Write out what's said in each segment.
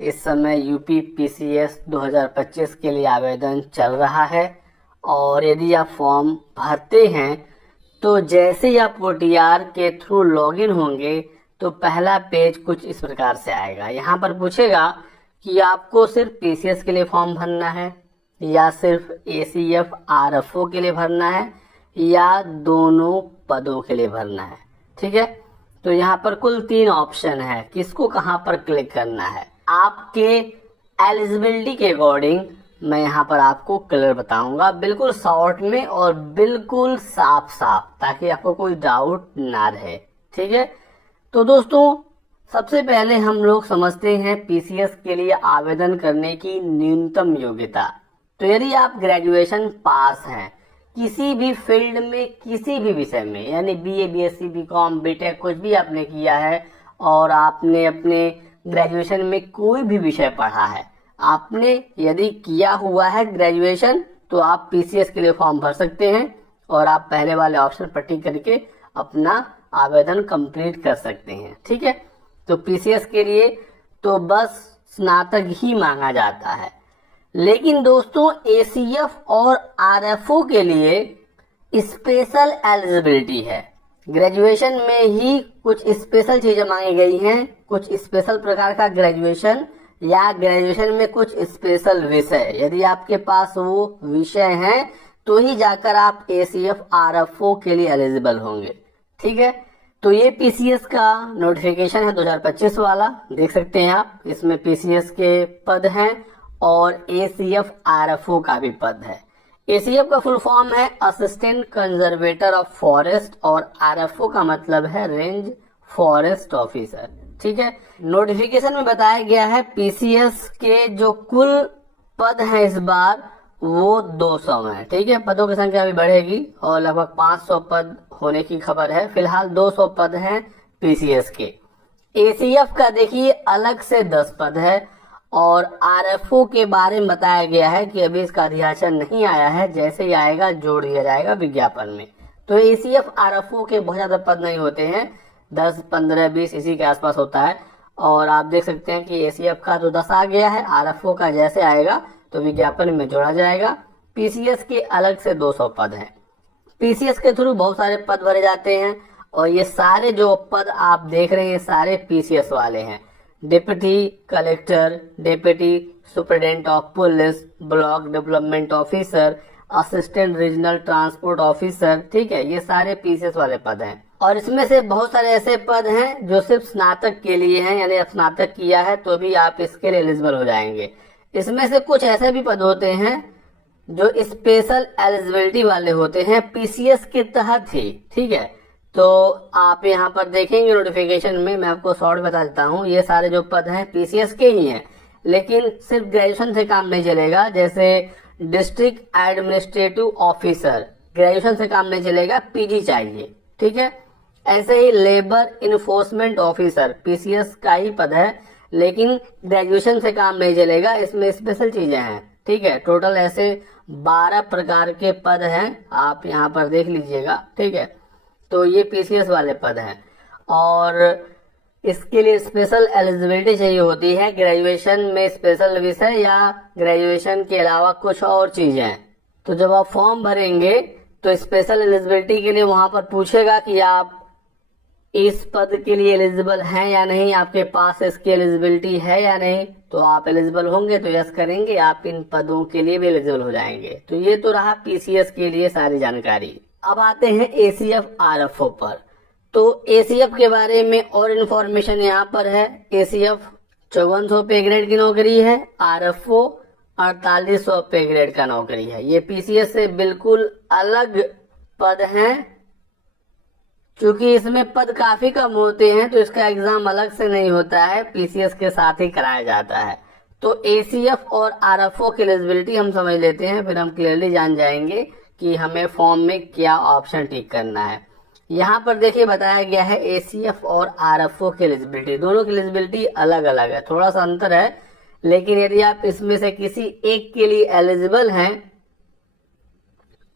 इस समय UP PCS 2025 के लिए आवेदन चल रहा है और यदि आप फॉर्म भरते हैं तो जैसे ही आप ओटीआर के थ्रू लॉगिन होंगे तो पहला पेज कुछ इस प्रकार से आएगा। यहाँ पर पूछेगा कि आपको सिर्फ पीसीएस के लिए फॉर्म भरना है या सिर्फ एसीएफ आरएफओ के लिए भरना है या दोनों पदों के लिए भरना है। ठीक है, तो यहाँ पर कुल 3 ऑप्शन है, किसको कहाँ पर क्लिक करना है। आपके एलिजिबिलिटी के अकॉर्डिंग मैं यहाँ पर आपको क्लियर बताऊंगा, बिल्कुल शॉर्ट में और बिल्कुल साफ साफ, ताकि आपको कोई डाउट ना रहे। ठीक है, तो दोस्तों सबसे पहले हम लोग समझते हैं पीसीएस के लिए आवेदन करने की न्यूनतम योग्यता। तो यदि आप ग्रेजुएशन पास हैं किसी भी फील्ड में, किसी भी विषय में, यानी बीए, बीएससी, बीकॉम, बीटेक कुछ भी आपने किया है और आपने अपने ग्रेजुएशन में कोई भी विषय पढ़ा है, आपने यदि किया हुआ है ग्रेजुएशन, तो आप पीसीएस के लिए फॉर्म भर सकते हैं और आप पहले वाले ऑप्शन पर टिक करके अपना आवेदन कंप्लीट कर सकते हैं। ठीक है, तो पीसीएस के लिए तो बस स्नातक ही मांगा जाता है, लेकिन दोस्तों एसीएफ और आरएफओ के लिए स्पेशल एलिजिबिलिटी है। ग्रेजुएशन में ही कुछ स्पेशल चीजें मांगी गई हैं, कुछ स्पेशल प्रकार का ग्रेजुएशन या ग्रेजुएशन में कुछ स्पेशल विषय, यदि आपके पास वो विषय हैं तो ही जाकर आप एसीएफ आरएफओ के लिए एलिजिबल होंगे। ठीक है, तो ये पीसीएस का नोटिफिकेशन है 2025 वाला, देख सकते हैं आप, इसमें पीसीएस के पद हैं और एसीएफ आरएफओ का भी पद है। एसीएफ का फुल फॉर्म है असिस्टेंट कंजर्वेटर ऑफ फॉरेस्ट और आरएफओ का मतलब है रेंज फॉरेस्ट ऑफिसर। ठीक है, नोटिफिकेशन में बताया गया है पीसीएस के जो कुल पद हैं इस बार वो 200 है। ठीक है, पदों की संख्या भी बढ़ेगी और लगभग 500 पद होने की खबर है। फिलहाल 200 पद हैं पीसीएस के। एसीएफ का देखिए अलग से 10 पद है और आरएफओ के बारे में बताया गया है कि अभी इसका अधियाचन नहीं आया है, जैसे ही आएगा जोड़ दिया जाएगा विज्ञापन में। तो एसीएफ आरएफओ के बहुत ज्यादा पद नहीं होते हैं, 10, 15, 20 इसी के आसपास होता है। और आप देख सकते हैं कि एसीएफ का तो 10 आ गया है, आरएफओ का जैसे आएगा तो विज्ञापन में जोड़ा जाएगा। पीसीएस के अलग से 200 पद हैं। पीसीएस के थ्रू बहुत सारे पद भरे जाते हैं और ये सारे जो पद आप देख रहे हैं सारे पीसीएस वाले हैं। Deputy collector, deputy superintendent of police, block development officer, assistant regional transport officer. ठीक है, ये सारे पीसीएस वाले पद हैं और इसमें से बहुत सारे ऐसे पद हैं जो सिर्फ स्नातक के लिए हैं, यानी स्नातक किया है तो भी आप इसके लिए एलिजिबल हो जाएंगे। इसमें से कुछ ऐसे भी पद होते हैं जो स्पेशल एलिजिबिलिटी वाले होते हैं पीसीएस के तहत ही। ठीक है, तो आप यहाँ पर देखेंगे नोटिफिकेशन में, मैं आपको शॉर्ट बता देता हूँ, ये सारे जो पद हैं पीसीएस के ही हैं, लेकिन सिर्फ ग्रेजुएशन से काम नहीं चलेगा। जैसे डिस्ट्रिक्ट एडमिनिस्ट्रेटिव ऑफिसर, ग्रेजुएशन से काम नहीं चलेगा, पीजी चाहिए। ठीक है, ऐसे ही लेबर इन्फोर्समेंट ऑफिसर पीसीएस का ही पद है, लेकिन ग्रेजुएशन से काम नहीं चलेगा, इसमें स्पेशल चीजें हैं। ठीक है, टोटल ऐसे 12 प्रकार के पद हैं, आप यहाँ पर देख लीजिएगा। ठीक है, तो ये पीसीएस वाले पद हैं और इसके लिए स्पेशल एलिजिबिलिटी चाहिए होती है, ग्रेजुएशन में स्पेशल विषय या ग्रेजुएशन के अलावा कुछ और चीजें। तो जब आप फॉर्म भरेंगे तो स्पेशल एलिजिबिलिटी के लिए वहां पर पूछेगा कि आप इस पद के लिए एलिजिबल हैं या नहीं, आपके पास इसकी एलिजिबिलिटी है या नहीं। तो आप एलिजिबल होंगे तो यस करेंगे, आप इन पदों के लिए भी एलिजिबल हो जाएंगे। तो ये तो रहा पीसीएस के लिए सारी जानकारी। अब आते हैं एसीएफ आरएफओ पर। तो एसीएफ के बारे में और इन्फॉर्मेशन यहाँ पर है। एसीएफ 5400 पे ग्रेड की नौकरी है, आरएफओ 4800 पे ग्रेड का नौकरी है। ये पीसीएस से बिल्कुल अलग पद हैं, क्योंकि इसमें पद काफी कम होते हैं तो इसका एग्जाम अलग से नहीं होता है, पीसीएस के साथ ही कराया जाता है। तो एसीएफ और आरएफओ की एलिजिबिलिटी हम समझ लेते हैं, फिर हम क्लियरली जान जाएंगे कि हमें फॉर्म में क्या ऑप्शन टिक करना है। यहाँ पर देखिए बताया गया है एसीएफ और आरएफओ की एलिजिबिलिटी, दोनों की एलिजिबिलिटी अलग अलग है, थोड़ा सा अंतर है, लेकिन यदि आप इसमें से किसी एक के लिए एलिजिबल हैं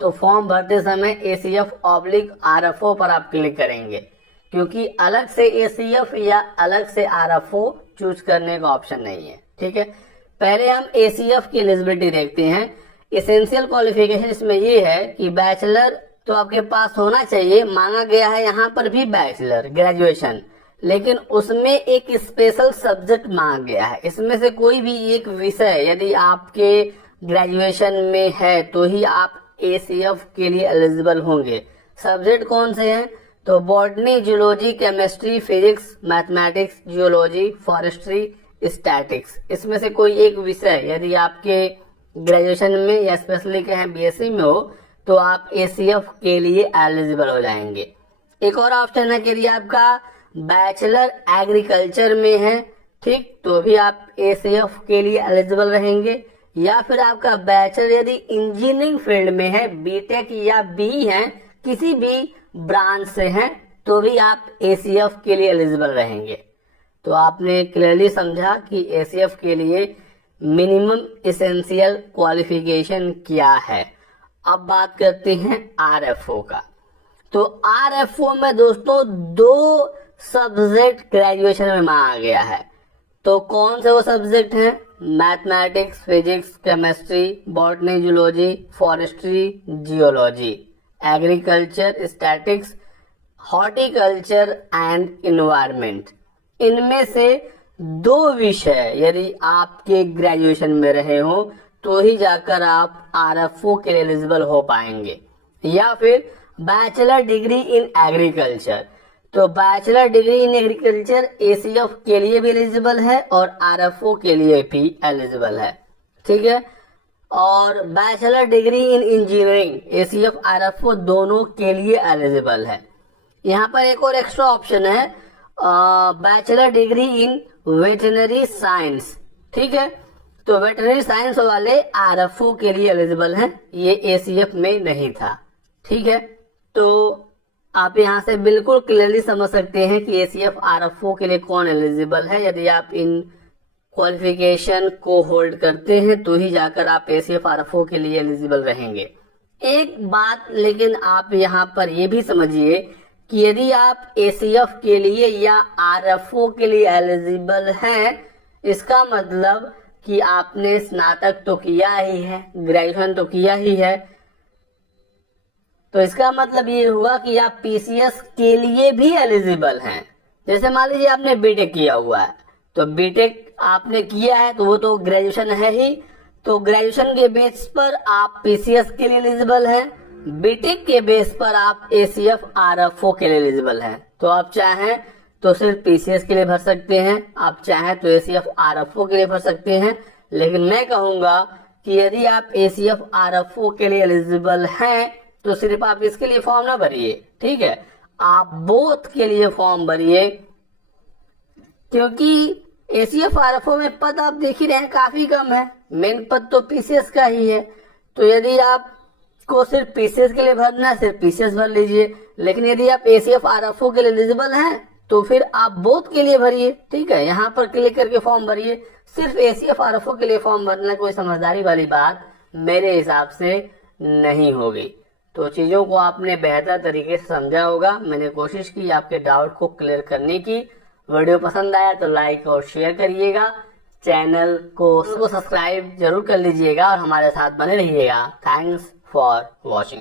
तो फॉर्म भरते समय ACF/RFO पर आप क्लिक करेंगे, क्योंकि अलग से ACF या अलग से RFO चूज करने का ऑप्शन नहीं है। ठीक है, पहले हम ACF की एलिजिबिलिटी देखते हैं। एसेंशियल क्वालिफिकेशन इसमें ये है कि बैचलर तो आपके पास होना चाहिए, मांगा गया है यहाँ पर भी बैचलर ग्रेजुएशन, लेकिन उसमें एक स्पेशल सब्जेक्ट मांगा गया है। इसमें से कोई भी एक विषय यदि आपके ग्रेजुएशन में है तो ही आप ACF के लिए एलिजिबल होंगे। सब्जेक्ट कौन से हैं? तो botany, zoology, chemistry, physics, mathematics, geology, forestry, statics, इसमें से कोई एक विषय यदि आपके ग्रेजुएशन में या स्पेशली कहें BSc में हो तो आप ACF के लिए एलिजिबल हो जाएंगे। एक और ऑप्शन है कि यदि आपका बैचलर एग्रीकल्चर में है, ठीक, तो भी आप ACF के लिए एलिजिबल रहेंगे। या फिर आपका बैचलर यदि इंजीनियरिंग फील्ड में है, BTech या BE है, किसी भी ब्रांच से हैं, तो भी आप ACF के लिए एलिजिबल रहेंगे। तो आपने क्लियरली समझा कि ACF के लिए मिनिमम एसेंशियल क्वालिफिकेशन क्या है। अब बात करते हैं RFO का। तो RFO में दोस्तों 2 सब्जेक्ट ग्रेजुएशन में मांगा गया है। तो कौन से वो सब्जेक्ट हैं? Mathematics, physics, chemistry, botany, zoology, forestry, geology, agriculture, statics, horticulture and environment. इनमें से 2 विषय यदि आपके ग्रेजुएशन में रहे हो तो ही जाकर आप RFO के लिए एलिजिबल हो पाएंगे। या फिर बैचलर डिग्री इन एग्रीकल्चर, तो bachelor degree in agriculture ACF के लिए भी एलिजिबल है और RFO के लिए भी एलिजिबल है, ठीक है। और bachelor degree in engineering ACF RFO दोनों के लिए एलिजिबल है। यहाँ पर एक और एक्स्ट्रा ऑप्शन है, bachelor degree in veterinary science, ठीक है। तो वेटरनरी साइंस वाले RFO के लिए एलिजिबल हैं, ये ACF में नहीं था, ठीक है। तो आप यहाँ से बिल्कुल क्लियरली समझ सकते हैं कि ACF RFO के लिए कौन एलिजिबल है। यदि आप इन क्वालिफिकेशन को होल्ड करते हैं तो ही जाकर आप ACF RFO के लिए एलिजिबल रहेंगे। एक बात लेकिन आप यहाँ पर ये भी समझिए कि यदि आप ACF के लिए या RFO के लिए एलिजिबल हैं, इसका मतलब कि आपने स्नातक तो किया ही है, ग्रेजुएशन तो किया ही है, तो इसका मतलब ये हुआ कि आप PCS के लिए भी एलिजिबल हैं। जैसे मान लीजिए आपने BTech किया हुआ है, तो BTech आपने किया है तो वो तो ग्रेजुएशन है ही, तो ग्रेजुएशन के बेस पर आप PCS के लिए एलिजिबल हैं, BTech के बेस पर आप ACF RFO के लिए एलिजिबल हैं। तो आप चाहें तो सिर्फ PCS के लिए भर सकते हैं, आप चाहें तो ACF RFO के लिए भर सकते हैं, लेकिन मैं कहूंगा कि यदि आप ACF RFO के लिए एलिजिबल हैं तो सिर्फ आप इसके लिए फॉर्म ना भरिए, ठीक है, आप बोथ के लिए फॉर्म भरिए, क्योंकि ACF RFO में पद आप देख ही रहे हैं काफी कम है, मेन पद तो PCS का ही है। तो यदि आपको सिर्फ PCS के लिए भरना है, सिर्फ PCS भर लीजिए, लेकिन यदि आप ACF RFO के लिए एलिजिबल हैं तो फिर आप बोथ के लिए भरिए, ठीक है, यहाँ पर क्लिक करके फॉर्म भरिए। सिर्फ ACF RFO के लिए फॉर्म भरना कोई समझदारी वाली बात मेरे हिसाब से नहीं होगी। तो चीजों को आपने बेहतर तरीके से समझा होगा। मैंने कोशिश की आपके डाउट को क्लियर करने की। वीडियो पसंद आया तो लाइक और शेयर करिएगा, चैनल को सब्सक्राइब जरूर कर लीजिएगा और हमारे साथ बने रहिएगा। Thanks for watching.